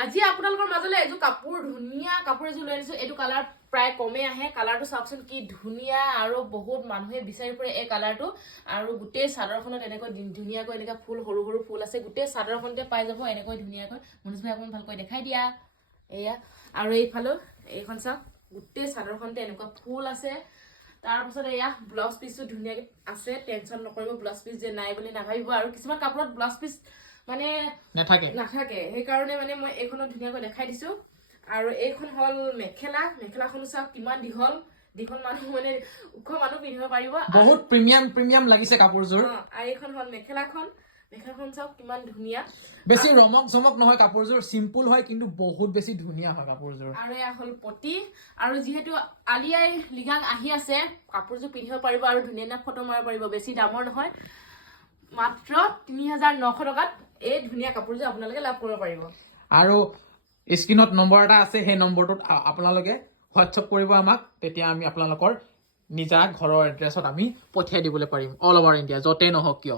আজি আপোনালোকৰ মাজলৈ এযোৰ কাপোৰ ধুনীয়া কাপোৰ এযোৰ লৈ আনিছো এইটো কালাৰ প্ৰায় কমে আহে কালাৰটো চাওকচোন কি ধুনীয়া আৰু বহুত মানুহে বিচাৰি ফুৰে এই কালাৰটো আৰু গোটেই চাদৰখনত এনেকৈ ধুনীয়াকৈ এনেকা ফুল সৰু সৰু ফুল আছে গোটেই চাদৰখনতে পাই যাব এনেকৈ ধুনীয়াকৈ মনুজ ভাই অকমান ভালকৈ দেখাই দিয়া এয়া আৰু এইফালে এইখন চাওক গোটেই চাদৰখনতে এনেকুৱা ফুল আছে তাৰ পাছত এয়া ব্লাউজ পিসটো ধুনীয়াকৈ আছে টেনচন নকৰিব ব্লাউজ পিস যে নাই বুলি নাভাবিব আৰু কিছুমান কাপোৰত ব্লাউজ পিস মানে নাথাকে সেই কাৰণে মানে মই এইখনত ধুনীয়াকৈ দেখাই দিছো আৰু এইখন হল মেখেলাখন চাওক কিমান দীঘল মানুহ মানে উখ মানুহ পিন্ধিব পাৰিব বহুত প্ৰিমিয়াম লাগিছে কাপোৰযোৰ আৰু এইখন হল মেখেলাখন চাওক কিমান ধুনীয়া বেছি ৰমক জমক নহয় কাপোৰযোৰ সিম্পল হয় কিন্তু বহুত বেছি ধুনীয়া হয় কাপোৰযোৰ আৰু এয়া হল পটি আৰু যেহেতু আলিয়াই লিগাং আহি আছে কাপোৰযোৰ পিন্ধিব পাৰিব আৰু ধুনীয়া ফটো মাৰিব পাৰিব বেছি দামৰ নহয় মাত্ৰ ৩৯০০ টকাত এই ধুনীয়া কাপোৰযোৰ আপোনালোকে লাভ কৰিব পাৰিব আৰু স্ক্ৰিনত নম্বৰ এটা আছে সেই নম্বৰটোত আপোনালোকে হোৱাটছআপ কৰিব আমাক তেতিয়া আমি আপোনালোকৰ নিজা ঘৰৰ এড্ৰেছত আমি পঠিয়াই দিবলৈ পাৰিম অল ওভাৰ ইণ্ডিয়া য'তেই নহওক কিয়